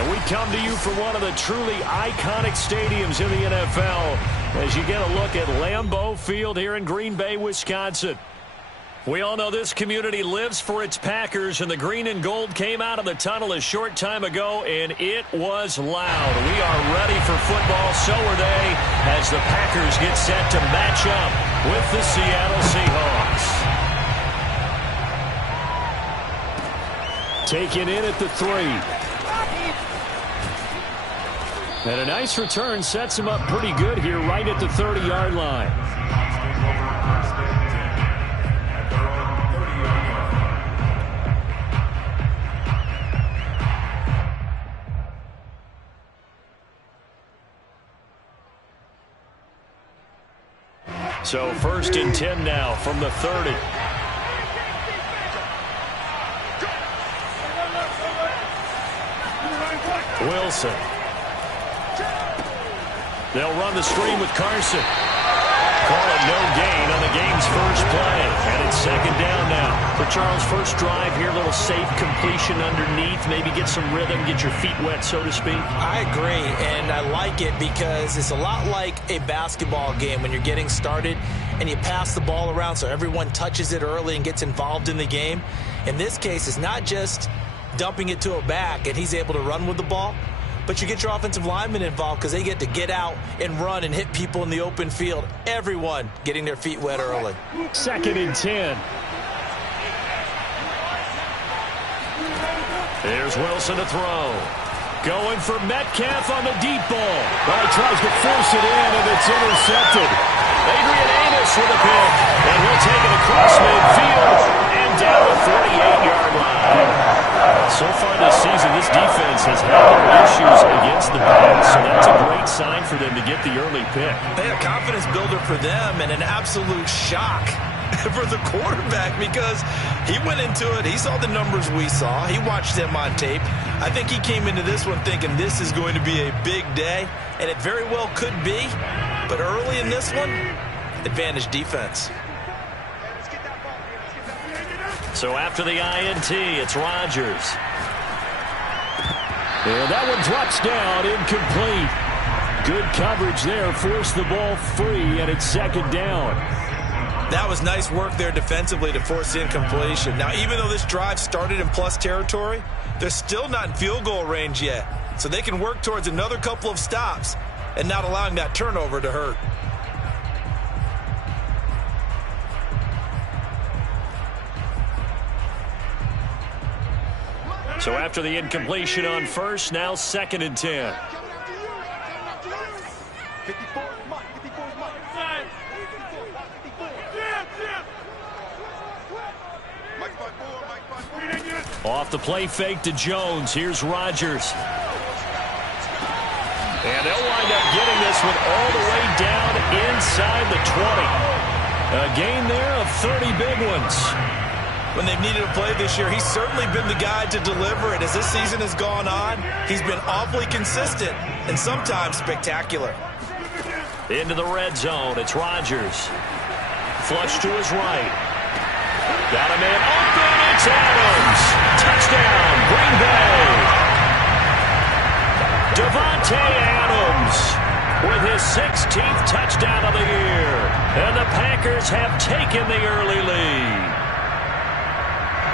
And we come to you from one of the truly iconic stadiums in the NFL as you get a look at Lambeau Field here in Green Bay, Wisconsin. We all know this community lives for its Packers, and the green and gold came out of the tunnel a short time ago, and it was loud. We are ready for football, so are they, as the Packers get set to match up with the Seattle Seahawks. Taken in at the 3. And a nice return sets him up pretty good here right at the 30-yard line. So 1st and 10 now from the 30. Wilson. They'll run the screen with Carson. Call it no gain on the game's first play. And it's 2nd down now. For Charles' first drive here, a little safe completion underneath. Maybe get some rhythm, get your feet wet, so to speak. I agree, and I like it because it's a lot like a basketball game when you're getting started and you pass the ball around so everyone touches it early and gets involved in the game. In this case, it's not just dumping it to a back and he's able to run with the ball, but you get your offensive linemen involved because they get to get out and run and hit people in the open field. Everyone getting their feet wet early. 2nd and 10. There's Wilson to throw. Going for Metcalf on the deep ball. Well, he tries to force it in, and it's intercepted. Adrian Amos with a pick, and he'll take it across midfield and down the 48-yard line. So far this season, this defense has had their issues against the pass, so that's a great sign for them to get the early pick. They a confidence builder for them and an absolute shock for the quarterback because he went into it. He saw the numbers we saw. He watched them on tape. I think he came into this one thinking this is going to be a big day, and it very well could be. But early in this one, advantage defense. So after the INT, it's Rodgers. And that one drops down, incomplete. Good coverage there, forced the ball free, and it's 2nd down. That was nice work there defensively to force incompletion. Now, even though this drive started in plus territory, they're still not in field goal range yet. So they can work towards another couple of stops and not allowing that turnover to hurt. So after the incompletion on first, now 2nd and 10. Off the play fake to Jones. Here's Rodgers. And they'll wind up getting this one all the way down inside the 20. A gain there of 30 big ones. When they've needed a play this year, he's certainly been the guy to deliver it. As this season has gone on, he's been awfully consistent and sometimes spectacular. Into the red zone, it's Rodgers. Flush to his right. Got a man open, it's Adams. Touchdown, Green Bay. Devontae Adams with his 16th touchdown of the year. And the Packers have taken the early lead.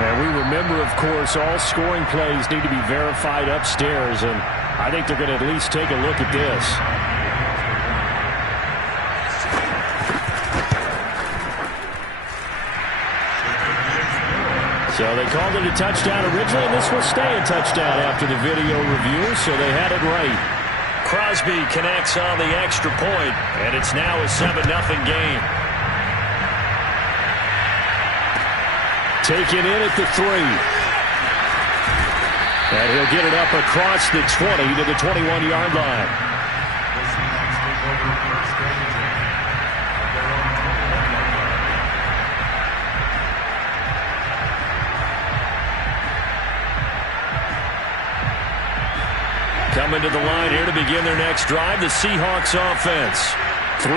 And we remember, of course, all scoring plays need to be verified upstairs, and I think they're going to at least take a look at this. So they called it a touchdown originally, and this will stay a touchdown after the video review, so they had it right. Crosby connects on the extra point, and it's now a 7-0 game. Taken in at the 3. And he'll get it up across the 20 to the 21-yard line. Coming to the line here to begin their next drive, the Seahawks offense. 3-5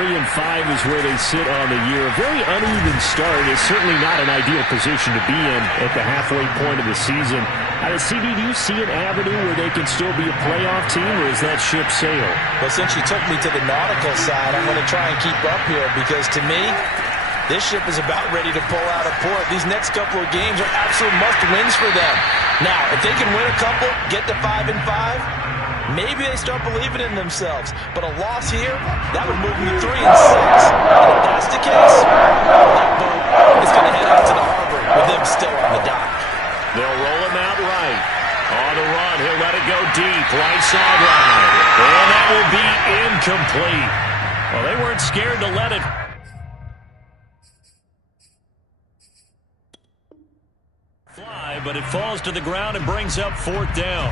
is where they sit on the year. A very uneven start is certainly not an ideal position to be in at the halfway point of the season. CD, do you see an avenue where they can still be a playoff team, or is that ship sailed? Well, since you took me to the nautical side, I'm going to try and keep up here because to me, this ship is about ready to pull out of port. These next couple of games are absolute must-wins for them. Now, if they can win a couple, get to 5-5, maybe they start believing in themselves. But a loss here, that would move them to 3-6. And if that's the case, that boat is going to head out to the harbor with them still on the dock. They'll roll him out right. On the run, he'll let it go deep, right sideline. And that will be incomplete. Well, they weren't scared to let it. Fly, but it falls to the ground and brings up 4th down.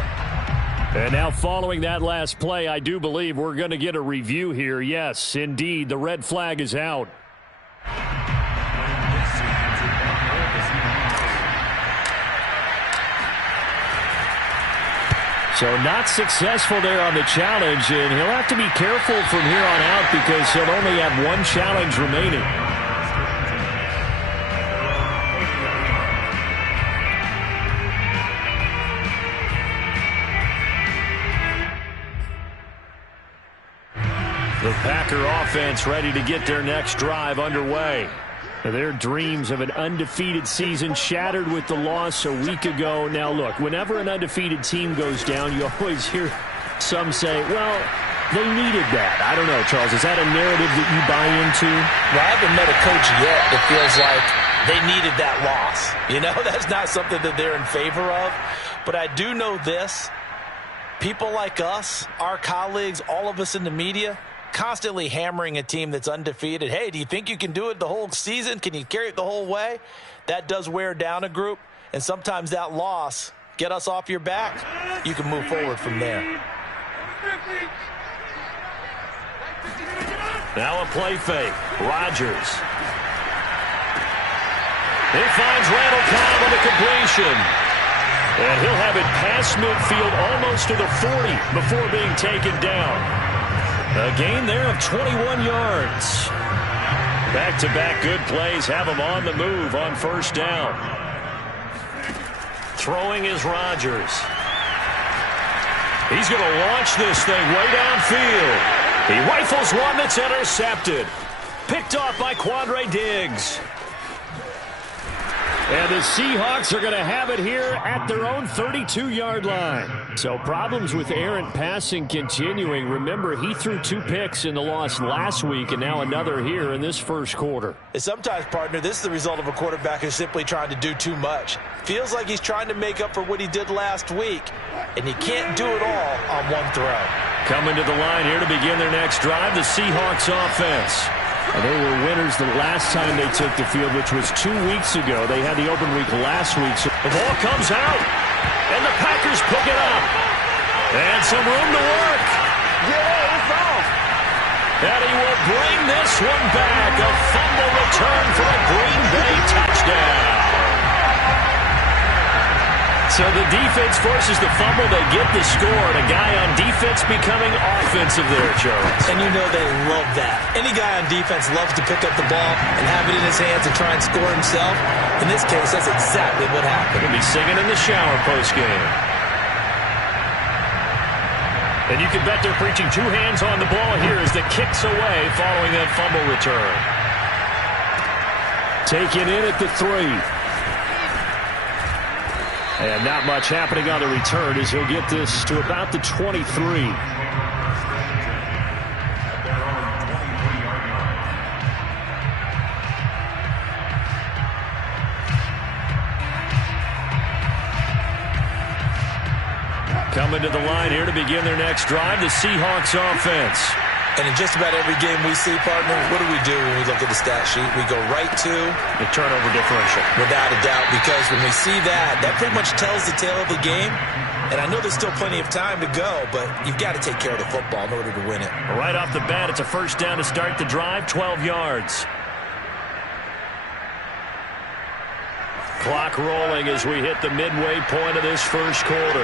And now following that last play, I do believe we're going to get a review here. Yes, indeed, the red flag is out. So not successful there on the challenge, and he'll have to be careful from here on out because he'll only have one challenge remaining. The Packer offense ready to get their next drive underway. Their dreams of an undefeated season shattered with the loss a week ago. Now, look, whenever an undefeated team goes down, you always hear some say, well, they needed that. I don't know, Charles. Is that a narrative that you buy into? Well, I haven't met a coach yet that feels like they needed that loss. You know, that's not something that they're in favor of. But I do know this. People like us, our colleagues, all of us in the media, constantly hammering a team that's undefeated. Hey, do you think you can do it the whole season? Can you carry it the whole way? That does wear down a group, and sometimes that loss, get us off your back, you can move forward from there. Now a play fake. Rodgers. He finds Randall Cobb on the completion. And he'll have it past midfield almost to the 40 before being taken down. A gain there of 21 yards. Back-to-back good plays have him on the move on 1st down. Throwing is Rodgers. He's going to launch this thing way downfield. He rifles one that's intercepted. Picked off by Quandre Diggs. And the Seahawks are going to have it here at their own 32-yard line. So problems with errant passing continuing. Remember, he threw 2 picks in the loss last week and now another here in this first quarter. And sometimes, partner, this is the result of a quarterback who's simply trying to do too much. Feels like he's trying to make up for what he did last week, and he can't do it all on one throw. Coming to the line here to begin their next drive, the Seahawks offense. They were winners the last time they took the field, which was 2 weeks ago. They had the open week last week. So the ball comes out, and the Packers pick it up. And some room to work. Yeah, it's off. And he will bring this one back. A fumble return for a Green Bay touchdown. So the defense forces the fumble. They get the score. And a guy on defense becoming offensive there, Charles. And you know they love that. Any guy on defense loves to pick up the ball and have it in his hands and try and score himself. In this case, that's exactly what happened. He'll be singing in the shower postgame. And you can bet they're preaching 2 hands on the ball here as the kick's away following that fumble return. Taken in at the 3. And not much happening on the return as he'll get this to about the 23. Coming to the line here to begin their next drive, the Seahawks offense. And in just about every game we see, partner, what do when we look at the stat sheet? We go right to the turnover differential. Without a doubt, because when we see that, that pretty much tells the tale of the game. And I know there's still plenty of time to go, but you've got to take care of the football in order to win it. Right off the bat, it's a 1st down to start the drive, 12 yards. Clock rolling as we hit the midway point of this first quarter.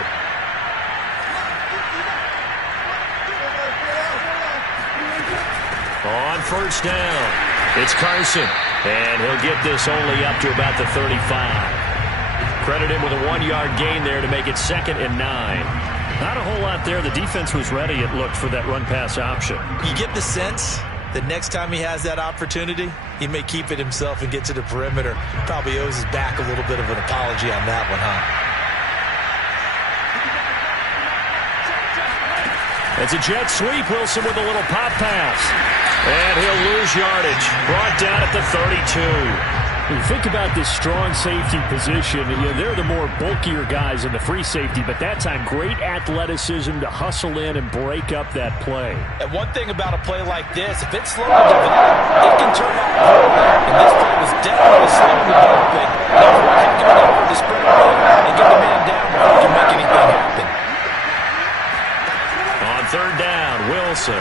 On first down, it's Carson, and he'll get this only up to about the 35. Credit him with a 1-yard gain there to make it 2nd and 9. Not a whole lot there. The defense was ready, it looked, for that run-pass option. You get the sense that next time he has that opportunity, he may keep it himself and get to the perimeter. Probably owes his back a little bit of an apology on that one, huh? It's a jet sweep. Wilson with a little pop pass. And he'll lose yardage. Brought down at the 32. You think about this strong safety position. They're the more bulkier guys in the free safety, but that time great athleticism to hustle in and break up that play. And one thing about a play like this, if it's slow to develop, it can turn out poorly. And this play was definitely slow in developing. Therefore, kicking it over to sprint and get the man down before he can make anything happen. On third down, Wilson.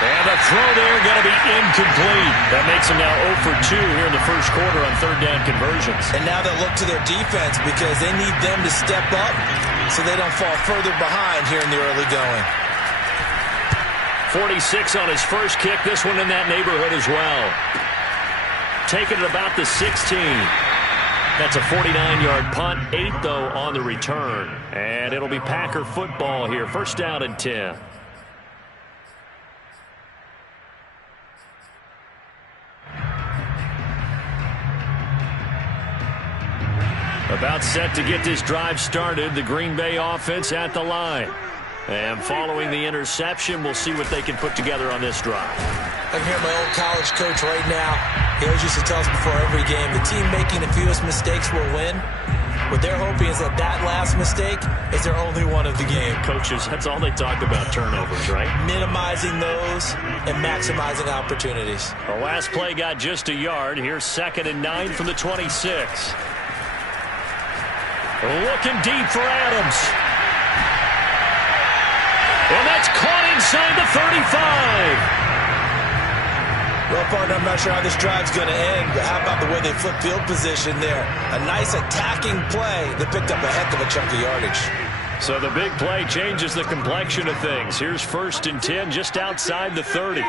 And the throw there going to be incomplete. That makes him now 0 for 2 here in the first quarter on third down conversions. And now they'll look to their defense because they need them to step up so they don't fall further behind here in the early going. 46 on his first kick. This one in that neighborhood as well. Taking it about the 16. That's a 49-yard punt. 8, though, on the return. And it'll be Packer football here. First down and 10. About set to get this drive started. The Green Bay offense at the line. And following the interception, we'll see what they can put together on this drive. I can hear my old college coach right now. He always used to tell us before every game, the team making the fewest mistakes will win. What they're hoping is that that last mistake is their only one of the game. Coaches, that's all they talk about, turnovers, right? Minimizing those and maximizing opportunities. The last play got just a yard. Here's 2nd and 9 from the 26. Looking deep for Adams. And that's caught inside the 35. Well, partner, I'm not sure how this drive's going to end, but how about the way they flip field position there? A nice attacking play that picked up a heck of a chunk of yardage. So the big play changes the complexion of things. Here's 1st and 10 just outside the 30.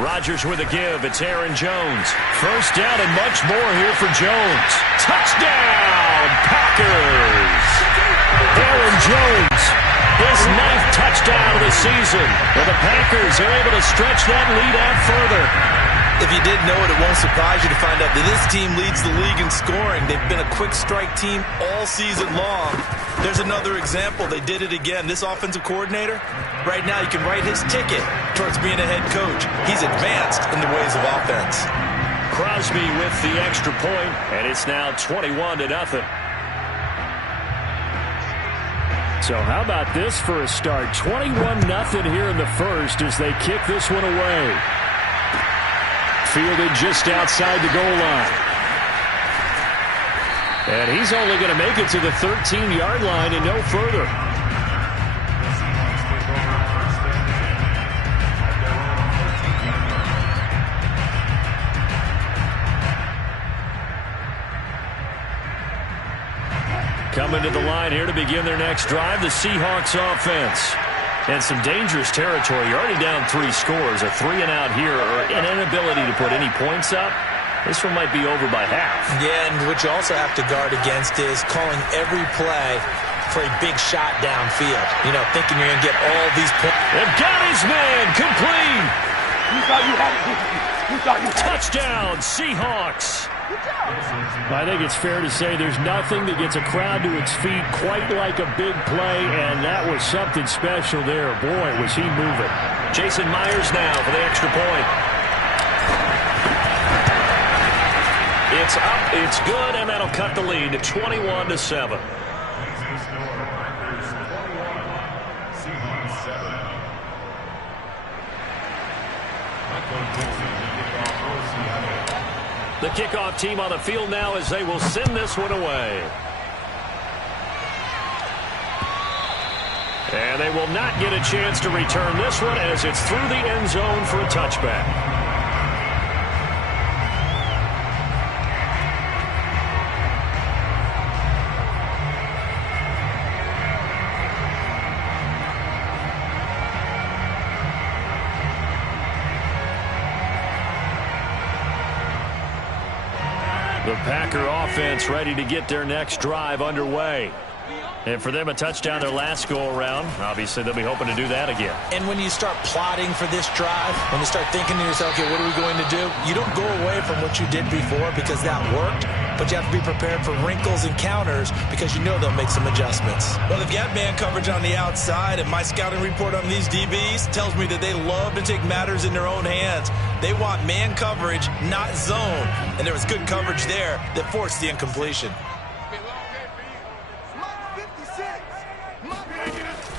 Rodgers with a give. It's Aaron Jones. First down and much more here for Jones. Touchdown, Packers! Aaron Jones, his 9th touchdown of the season. Well, the Packers are able to stretch that lead out further. If you didn't know it, it won't surprise you to find out that this team leads the league in scoring. They've been a quick strike team all season long. There's another example. They did it again. This offensive coordinator, right now you can write his ticket towards being a head coach. He's advanced in the ways of offense. Crosby with the extra point, and it's now 21-0. So how about this for a start? 21-0 here in the first as they kick this one away. Fielded just outside the goal line. And he's only going to make it to the 13-yard line and no further. Coming to the line here to begin their next drive, the Seahawks offense. And some dangerous territory. You're already down 3 scores. A 3-and-out here, or an inability to put any points up. This one might be over by half. Yeah, and what you also have to guard against is calling every play for a big shot downfield. You know, thinking you're going to get all these points. They've got his man complete. You thought you had it. Touchdown, Seahawks. I think it's fair to say there's nothing that gets a crowd to its feet quite like a big play, and that was something special there. Boy, was he moving. Jason Myers now for the extra point. It's up, it's good, and that'll cut the lead to 21-7. The kickoff team on the field now as they will send this one away. And they will not get a chance to return this one as it's through the end zone for a touchback. The Packer offense ready to get their next drive underway. And for them, a touchdown their last go-around. Obviously, they'll be hoping to do that again. And when you start plotting for this drive, when you start thinking to yourself, okay, what are we going to do? You don't go away from what you did before because that worked, but you have to be prepared for wrinkles and counters because you know they'll make some adjustments. Well, if you have man coverage on the outside, and my scouting report on these DBs tells me that they love to take matters in their own hands. They want man coverage, not zone. And there was good coverage there that forced the incompletion.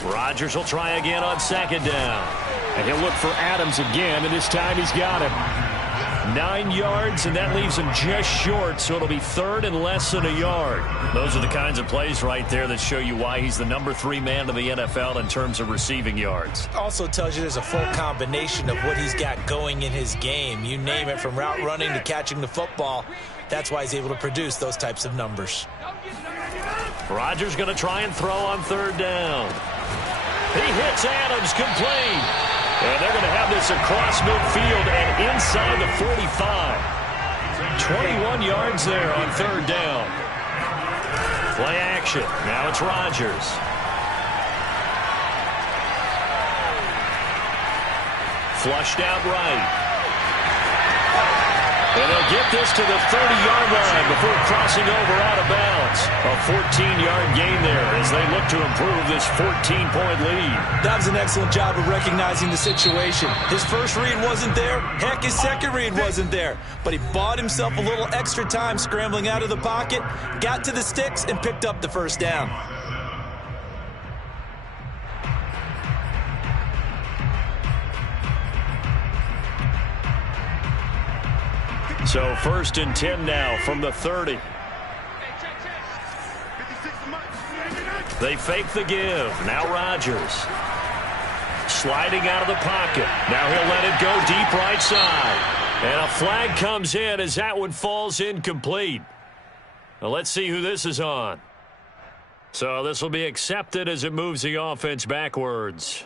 Rodgers will try again on second down. And he'll look for Adams again, and this time he's got him. 9 yards, and that leaves him just short, so it'll be third and less than a yard. Those are the kinds of plays right there that show you why he's the number 3 man in the NFL in terms of receiving yards. Also tells you there's a full combination of what he's got going in his game. You name it, from route running to catching the football. That's why he's able to produce those types of numbers. Rodgers going to try and throw on third down. He hits Adams, complete. And they're going to have this across midfield and inside the 45. 21 yards there on third down. Play action. Now it's Rodgers. Flushed out right. And they'll get this to the 30-yard line before crossing over out of bounds. A 14-yard gain there as they look to improve this 14-point lead. That was an excellent job of recognizing the situation. His first read wasn't there. Heck, his second read wasn't there. But he bought himself a little extra time scrambling out of the pocket, got to the sticks, and picked up the first down. So first and 10 now from the 30. They fake the give. Now Rodgers. Sliding out of the pocket. Now he'll let it go deep right side. And a flag comes in as that one falls incomplete. Now let's see who this is on. So this will be accepted as it moves the offense backwards.